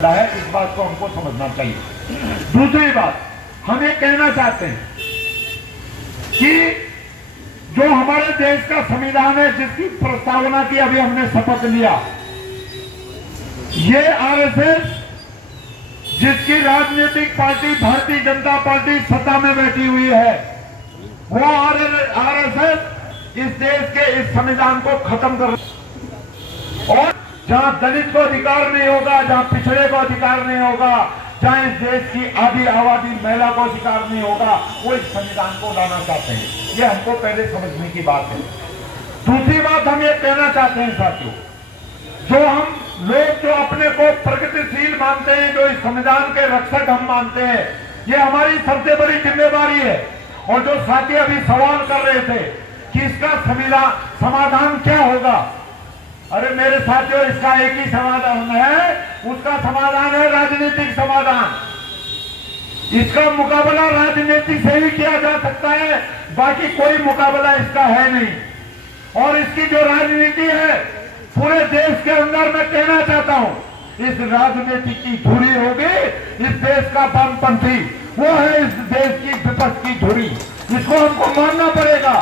है, इस बात को हमको समझना चाहिए। दूसरी बात हम ये कहना चाहते हैं कि जो हमारे देश का संविधान है, जिसकी प्रस्तावना की अभी हमने शपथ लिया, ये आरएसएस, जिसकी राजनीतिक पार्टी भारतीय जनता पार्टी सत्ता में बैठी हुई है, वो आरएसएस इस देश के इस संविधान को खत्म कर, और जहां दलित को अधिकार नहीं होगा, जहां पिछड़े को अधिकार नहीं होगा, जहां इस देश की आधी आबादी महिला को अधिकार नहीं होगा, वो इस संविधान को लाना चाहते हैं। ये हमको पहले समझने की बात है। दूसरी बात हम ये कहना चाहते हैं साथियों, जो हम लोग जो अपने को प्रगतिशील मानते हैं, जो इस संविधान के रक्षक हम मानते हैं, ये हमारी सबसे बड़ी जिम्मेवारी है। और जो साथी अभी सवाल कर रहे थे कि इसका समाधान क्या होगा, अरे मेरे साथियों, इसका एक ही समाधान है, उसका समाधान है राजनीतिक समाधान। इसका मुकाबला राजनीति से ही किया जा सकता है, बाकी कोई मुकाबला इसका है नहीं। और इसकी जो राजनीति है पूरे देश के अंदर, मैं कहना चाहता हूं, इस राजनीति की धुरी होगी इस देश का वामपंथी, वो है इस देश की विपक्ष की धुरी, इसको हमको मानना पड़ेगा।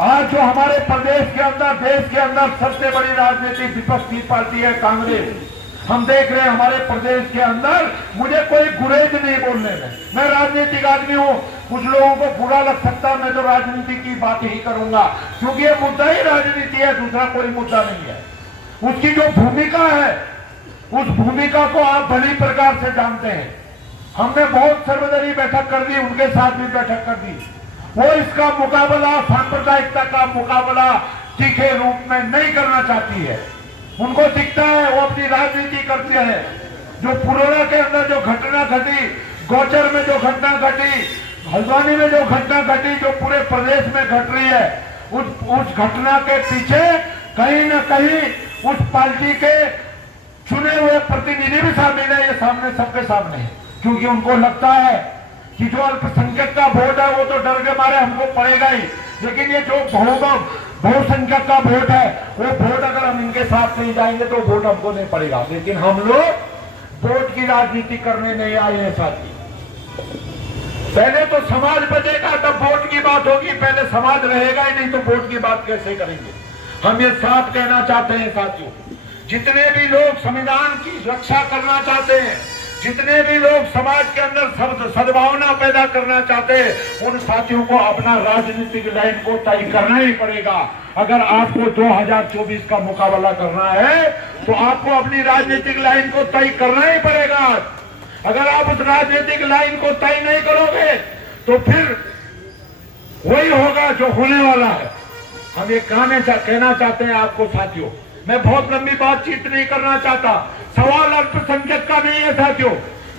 आज जो हमारे प्रदेश के अंदर, देश के अंदर सबसे बड़ी राजनीतिक विपक्ष की पार्टी है कांग्रेस। हम देख रहे हैं हमारे प्रदेश के अंदर, मुझे कोई गुरेज नहीं बोलने में, मैं राजनीतिक आदमी हूं, कुछ लोगों को बुरा लग सकता है, मैं तो राजनीति की बात ही करूंगा, क्योंकि ये मुद्दा ही राजनीति है, दूसरा कोई मुद्दा नहीं है। उसकी जो भूमिका है, उस भूमिका को आप भली प्रकार से जानते हैं। हमने बहुत सर्वदलीय बैठक कर दी, उनके साथ भी बैठक कर दी। वो इसका मुकाबला, सांप्रदायिकता का मुकाबला तीखे रूप में नहीं करना चाहती है। उनको दिखता है वो अपनी राजनीति करते हैं। जो पुरोड़ा के अंदर जो घटना घटी, गौचर में जो घटना घटी, हल्द्वानी में जो घटना घटी, जो पूरे प्रदेश में घट रही है, उस घटना के पीछे कहीं न कहीं उस पार्टी के चुने हुए प्रतिनिधि भी शामिल है। ये सामने, सबके सामने है, क्योंकि उनको लगता है कि जो अल्पसंख्यक का वोट है वो तो डर के मारे हमको पड़ेगा ही, लेकिन ये जो बहुसंख्यक का वोट है, वो वोट अगर हम इनके साथ नहीं जाएंगे तो वोट हमको नहीं पड़ेगा। लेकिन हम लोग वोट की राजनीति करने नहीं आए हैं साथी। पहले तो समाज बचेगा तब वोट की बात होगी, पहले समाज रहेगा ही नहीं तो वोट की बात कैसे करेंगे। हम ये साफ कहना चाहते हैं साथियों, जितने भी लोग संविधान की रक्षा करना चाहते हैं, जितने भी लोग समाज के अंदर सद्भावना पैदा करना चाहते हैं, उन साथियों को अपना राजनीतिक लाइन को तय करना ही पड़ेगा। अगर आपको 2024 का मुकाबला करना है तो आपको अपनी राजनीतिक लाइन को तय करना ही पड़ेगा। अगर आप उस राजनीतिक लाइन को तय नहीं करोगे तो फिर वही होगा जो होने वाला है। हम ये कहना चाहते हैं आपको साथियों, मैं बहुत लंबी बातचीत नहीं करना चाहता। सवाल अल्पसंख्यक का नहीं है साथियों।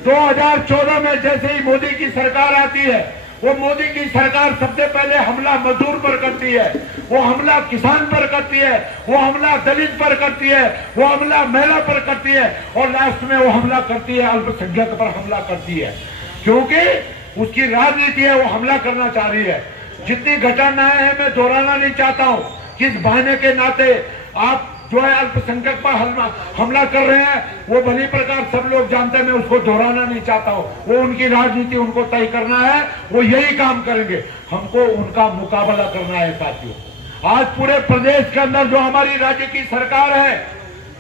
2014 में जैसे ही मोदी की सरकार आती है, वो मोदी की सरकार सबसे पहले हमला मजदूर पर करती है, वो हमला किसान पर करती है, वो हमला दलित पर करती है, वो हमला महिला पर करती है, और लास्ट में वो हमला करती है अल्पसंख्यक पर हमला करती है, क्योंकि उसकी राजनीति है, वो हमला करना चाह रही है। जितनी घटनाएं हैं मैं दोहराना नहीं चाहता हूं, किस बहाने के नाते आप जो है अल्पसंख्यक पर हमला कर रहे हैं, वो भली प्रकार सब लोग जानते हैं, मैं उसको दोहराना नहीं चाहता हूं। वो उनकी राजनीति, उनको तय करना है, वो यही काम करेंगे, हमको उनका मुकाबला करना है साथियों। आज पूरे प्रदेश के अंदर जो हमारी राज्य की सरकार है,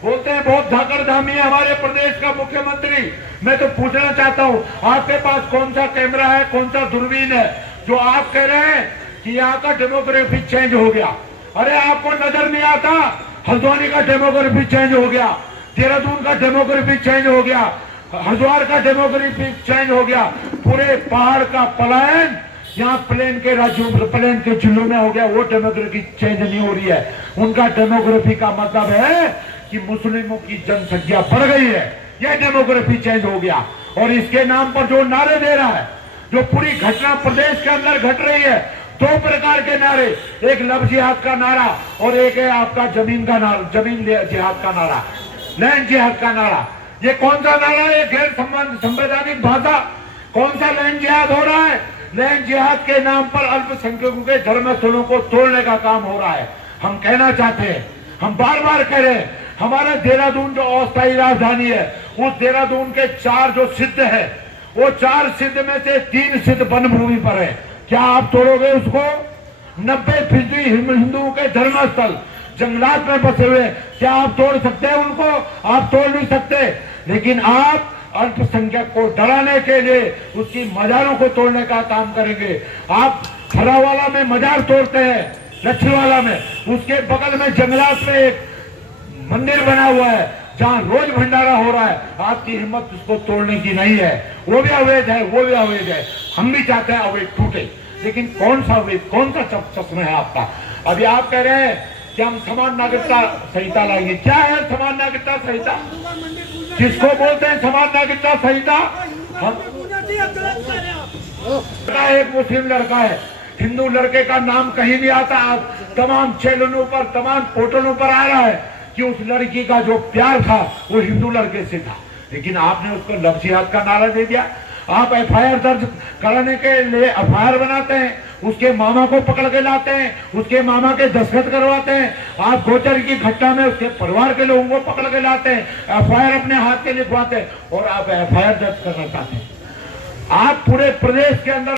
बोलते हैं बहुत धाकड़ धामी है हमारे प्रदेश का मुख्यमंत्री। मैं तो पूछना चाहता हूं, आपके पास कौन सा कैमरा है, कौन सा दूरबीन है, जो आप कह रहे हैं कि यहाँ का डेमोग्राफी चेंज हो गया। अरे आपको नजर नहीं आता, हल्द्वानी का डेमोग्राफी चेंज हो गया, देहरादून का डेमोग्राफी चेंज हो गया, हरिद्वार का डेमोग्राफी चेंज हो गया, पूरे पहाड़ का पलायन यहाँ प्लेन के राज्यों, प्लेन के जिलों में हो गया, वो डेमोग्राफी चेंज नहीं हो रही है। उनका डेमोग्राफी का मतलब है कि मुस्लिमों की जनसंख्या बढ़ गई है, यह डेमोग्राफी चेंज हो गया। और इसके नाम पर जो नारे दे रहा है, जो पूरी घटना प्रदेश के अंदर घट रही है, दो प्रकार के नारे, एक लव जिहाद का नारा और एक है आपका जमीन का नारा, जमीन जिहाद का नारा, लैंड जिहाद का नारा। ये कौन सा नारा है? गैर संवैधानिक भाषा। कौन सा लैंड जिहाद हो रहा है? लैंड जिहाद के नाम पर अल्पसंख्यकों के धर्मस्थलों को तोड़ने का काम हो रहा है। हम कहना चाहते हैं, हम बार बार कह रहे हैं, हमारा देहरादून जो अस्थायी राजधानी है उस देहरादून के 4 जो सिद्ध है, वो 4 सिद्ध में से 3 सिद्ध वन भूमि पर है। क्या आप तोड़ोगे उसको? 90% हिंदुओं के धर्मस्थल जंगलात में बसे हुए, क्या आप तोड़ सकते हैं उनको? आप तोड़ नहीं सकते। लेकिन आप अल्पसंख्यक को डराने के लिए उसकी मजारों को तोड़ने का काम करेंगे। आप फरावाला में मजार तोड़ते हैं, लच्छीवाला में, उसके बगल में जंगलात में एक मंदिर बना हुआ है जहां रोज भंडारा हो रहा है। आपकी हिम्मत उसको तोड़ने की नहीं है। वो भी अवैध है, वो भी अवैध है। हम भी चाहते हैं अवैध टूटे, लेकिन कौन सा अवैध, कौन सा चश्मा है आपका? अभी आप कह रहे हैं कि हम समान नागरिकता संहिता लाएंगे। क्या है समान नागरिकता संहिता? किसको बोलते हैं समान नागरिकता संहिता? हम एक मुस्लिम लड़का है, हिंदू लड़के का नाम कहीं नहीं आता। तमाम चैनलों पर, तमाम पोर्टलों पर आ रहा है कि उस लड़की का जो प्यार था वो हिंदू लड़के से था, लेकिन आपने उसको लफ्जियात का नारा दे दिया। आप एफआईआर दर्ज कराने के लिए एफआईआर बनाते हैं, उसके मामा को पकड़ के लाते हैं, उसके मामा के दस्तखत करवाते हैं। आप गोचर की घटना में उसके परिवार के लोगों को पकड़ के लाते हैं, एफआईआर अपने हाथ के लिखवाते हैं और आप एफआईआर दर्ज करना चाहते हैं। आप पूरे प्रदेश के अंदर